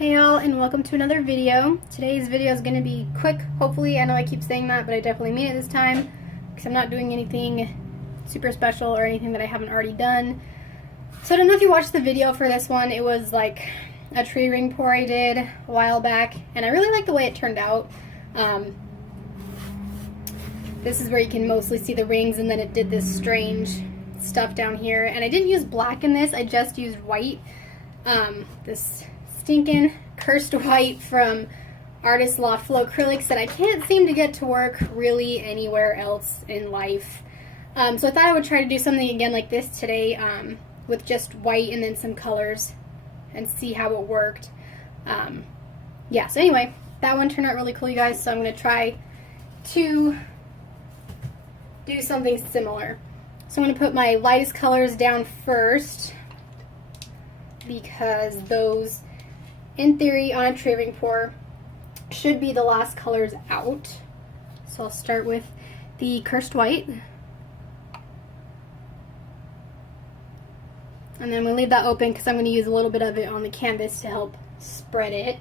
Hey y'all, and welcome to another video. Today's video is going to be quick, hopefully. I know I keep saying that, but I definitely mean it this time because I'm not doing anything super special or anything that I haven't already done. So I don't know if you watched the video for this one. It was like a tree ring pour I did a while back, and I really like the way it turned out. This is where you can mostly see the rings, and then it did this strange stuff down here. And I didn't use black in this, I just used white. This stinking cursed white from Artist Loft Flow Acrylics that I can't seem to get to work really anywhere else in life. So I thought I would try to do something again like this today with just white and then some colors and see how it worked. Yeah, so anyway, that one turned out really cool, you guys, so I'm going to try to do something similar. So I'm going to put my lightest colors down first because those, in theory, on a tree ring pour, should be the last colors out. So I'll start with the cursed white. And then I'm going to leave that open because I'm going to use a little bit of it on the canvas to help spread it.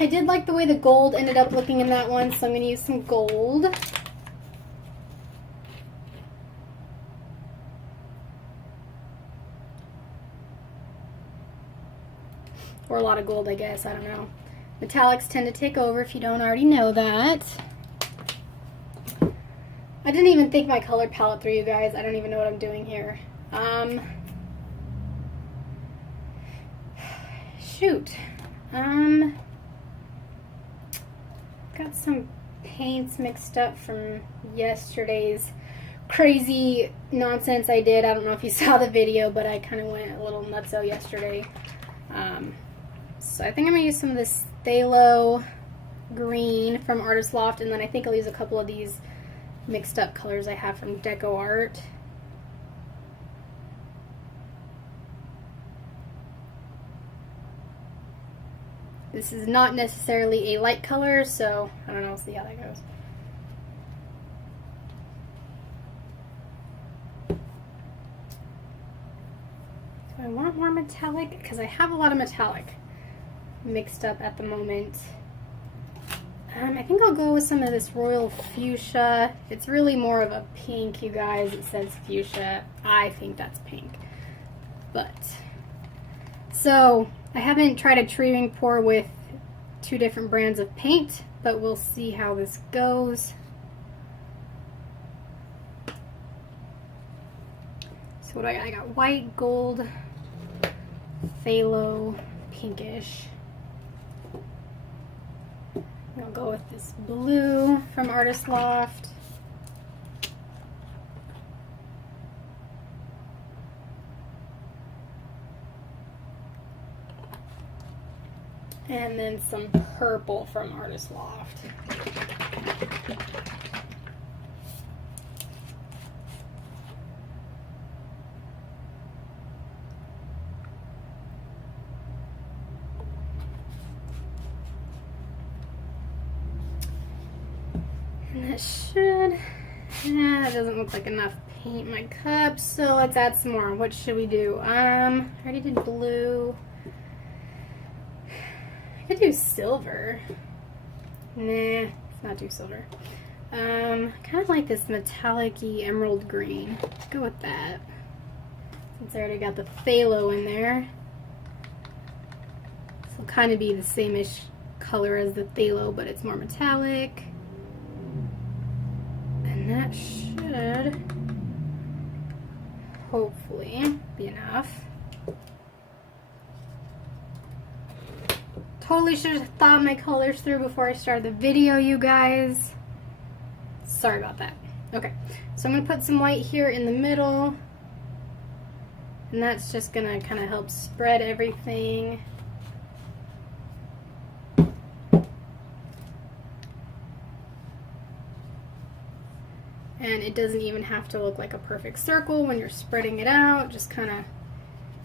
I did like the way the gold ended up looking in that one, so I'm going to use some gold. Or a lot of gold, I guess, I don't know. Metallics tend to take over if you don't already know that. I didn't even think my color palette through, you guys. I don't even know what I'm doing here. Shoot. Got some paints mixed up from yesterday's crazy nonsense I did. I don't know if you saw the video, but I kind of went a little nutso yesterday. So I think I'm going to use some of this phthalo green from Artist Loft, and then I think I'll use a couple of these mixed up colors I have from Deco Art. This is not necessarily a light color, so I don't know, we'll see how that goes. Do I want more metallic? Because I have a lot of metallic mixed up at the moment. I think I'll go with some of this royal fuchsia. It's really more of a pink, you guys. It says fuchsia. I think that's pink. But, so, I haven't tried a tree ring pour with two different brands of paint, but we'll see how this goes. So what do I got? I got white, gold, phthalo, pinkish. I'll go with this blue from Artist Loft. And then some purple from Artist Loft. And that should, that doesn't look like enough paint in my cup, so let's add some more. What should we do? I already did blue. I could do silver. Nah, let's not do silver. I kind of like this metallic-y emerald green. Let's go with that. Since I already got the phthalo in there. This will kind of be the same-ish color as the phthalo, but it's more metallic. And that should hopefully be enough. Totally should have thought my colors through before I started the video, you guys. Sorry about that. Okay, so I'm going to put some white here in the middle. And that's just going to kind of help spread everything. And it doesn't even have to look like a perfect circle when you're spreading it out. Just kind of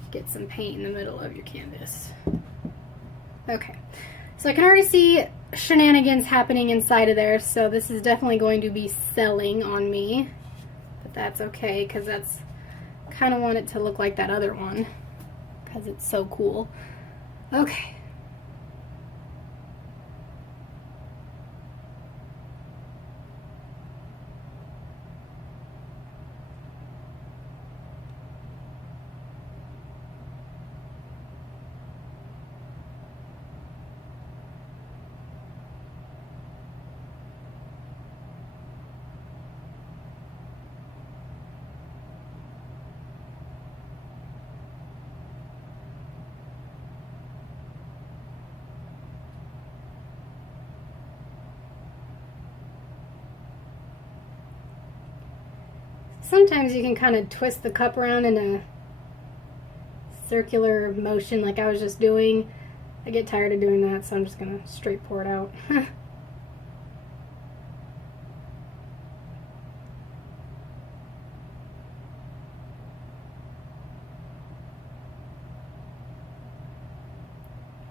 get some paint in the middle of your canvas. Okay, so I can already see shenanigans happening inside of there, so this is definitely going to be selling on me. But that's okay, because that's kind of want it to look like that other one, because it's so cool. Okay. Sometimes you can kind of twist the cup around in a circular motion like I was just doing. I get tired of doing that, so I'm just going to straight pour it out.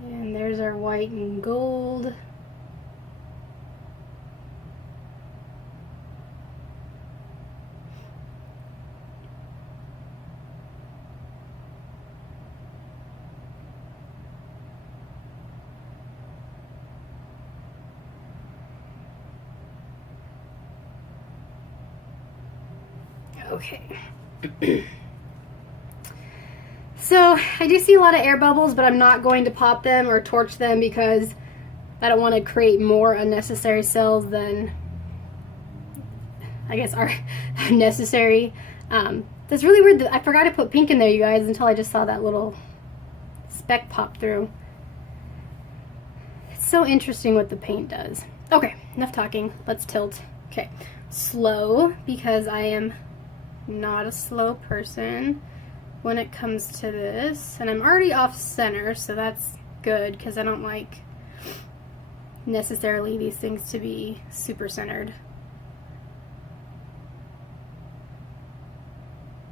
And there's our white and gold. Okay. So I do see a lot of air bubbles, but I'm not going to pop them or torch them because I don't want to create more unnecessary cells than I guess are necessary. That's really weird that I forgot to put pink in there, you guys, until I just saw that little speck pop through. It's so interesting what the paint does. Okay, enough talking. Let's tilt. Okay, slow, because I am not a slow person when it comes to this, and I'm already off center, so that's good because I don't like necessarily these things to be super centered.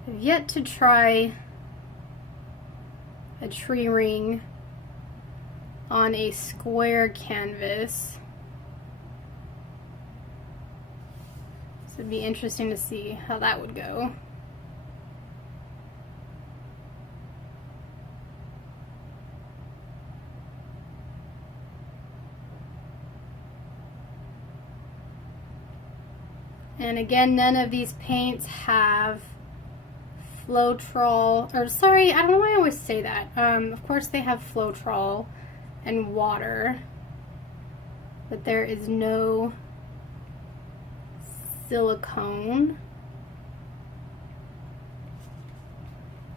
I've yet to try a tree ring on a square canvas, so it'd be interesting to see how that would go. And again, none of these paints have Floetrol, or sorry, I don't know why I always say that. Of course they have Floetrol and water, but there is no silicone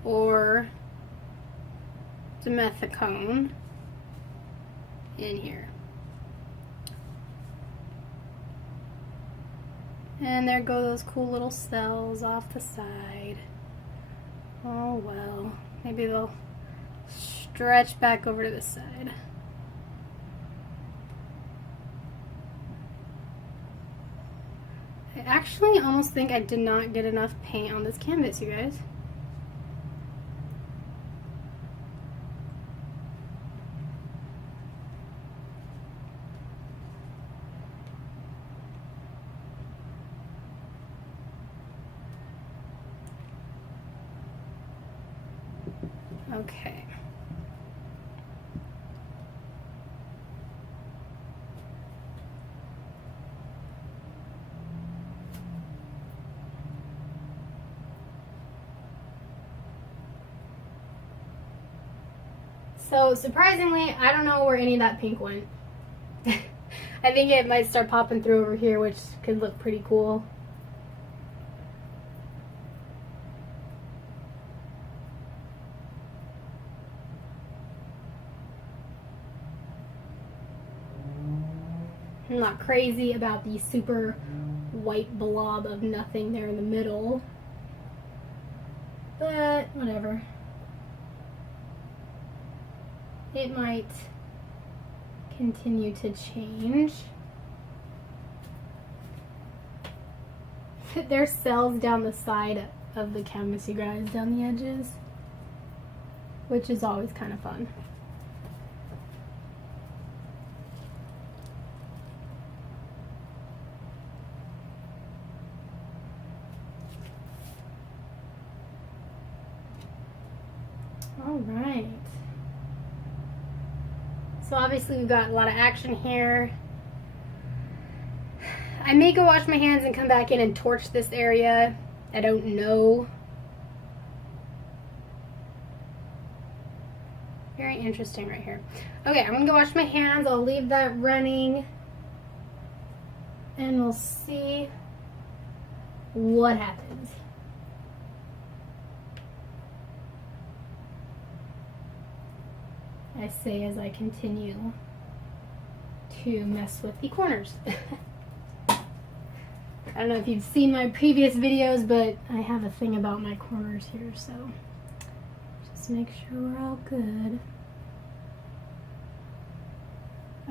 or dimethicone in here. And there go those cool little cells off the side. Oh well, maybe they'll stretch back over to this side. I actually almost think I did not get enough paint on this canvas, you guys. Okay. So surprisingly, I don't know where any of that pink went. I think it might start popping through over here, which could look pretty cool. I'm not crazy about the super white blob of nothing there in the middle, but whatever. It might continue to change. There's cells down the side of the canvas, you guys, down the edges, which is always kind of fun. All right. So obviously we've got a lot of action here. I may go wash my hands and come back in and torch this area. I don't know. Very interesting right here. Okay, I'm gonna go wash my hands. I'll leave that running. And we'll see what happens. I say as I continue to mess with the corners. I don't know if you've seen my previous videos, but I have a thing about my corners here, so just make sure we're all good.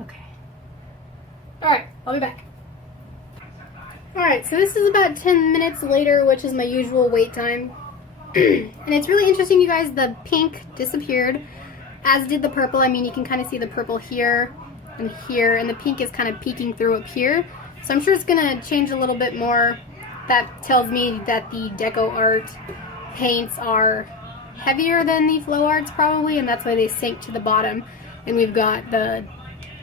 Okay. Alright, I'll be back. Alright, so this is about 10 minutes later, which is my usual wait time. And it's really interesting, you guys, the pink disappeared, as did the purple. I mean, you can kind of see the purple here, and the pink is kind of peeking through up here. So I'm sure it's going to change a little bit more. That tells me that the Deco Art paints are heavier than the Flow Arts probably, and that's why they sink to the bottom. And we've got the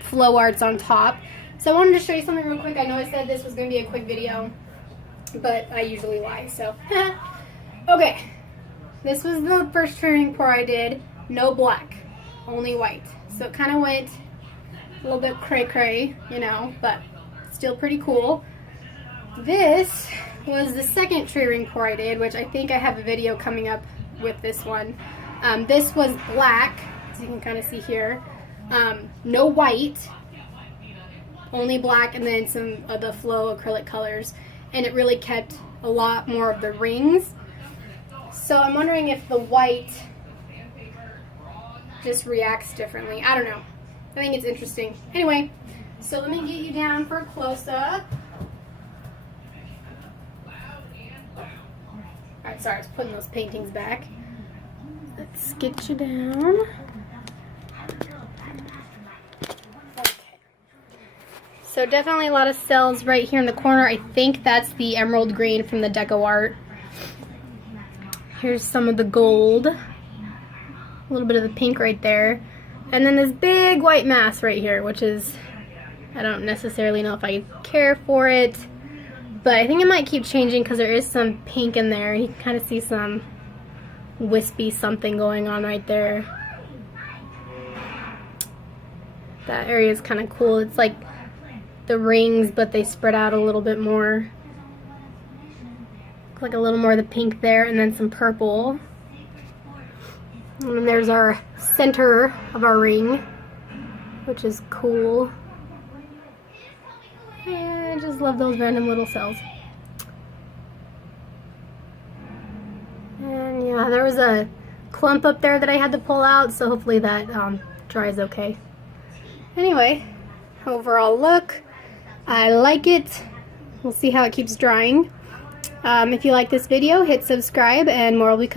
Flow Arts on top. So I wanted to show you something real quick. I know I said this was going to be a quick video, but I usually lie, so. Okay, this was the first trimming pour I did. No black, only white. So it kind of went a little bit cray-cray, you know, but still pretty cool. This was the second tree ring pour I did, which I think I have a video coming up with this one. This was black, as you can kind of see here. No white, only black, and then some of the Flow acrylic colors. And it really kept a lot more of the rings. So I'm wondering if the white just reacts differently. I don't know. I think it's interesting. Anyway, so let me get you down for a close-up. Alright, sorry, I was putting those paintings back. Let's get you down. Okay. So definitely a lot of cells right here in the corner. I think that's the emerald green from the Deco Art. Here's some of the gold. A little bit of the pink right there. And then this big white mass right here, which is, I don't necessarily know if I care for it, but I think it might keep changing because there is some pink in there. You can kind of see some wispy something going on right there. That area is kind of cool. It's like the rings, but they spread out a little bit more. Like a little more of the pink there, and then some purple. And then there's our center of our ring, which is cool. And I just love those random little cells. And yeah, there was a clump up there that I had to pull out, so hopefully that dries okay. Anyway, overall look, I like it. We'll see how it keeps drying. If you like this video, hit subscribe and more will be coming.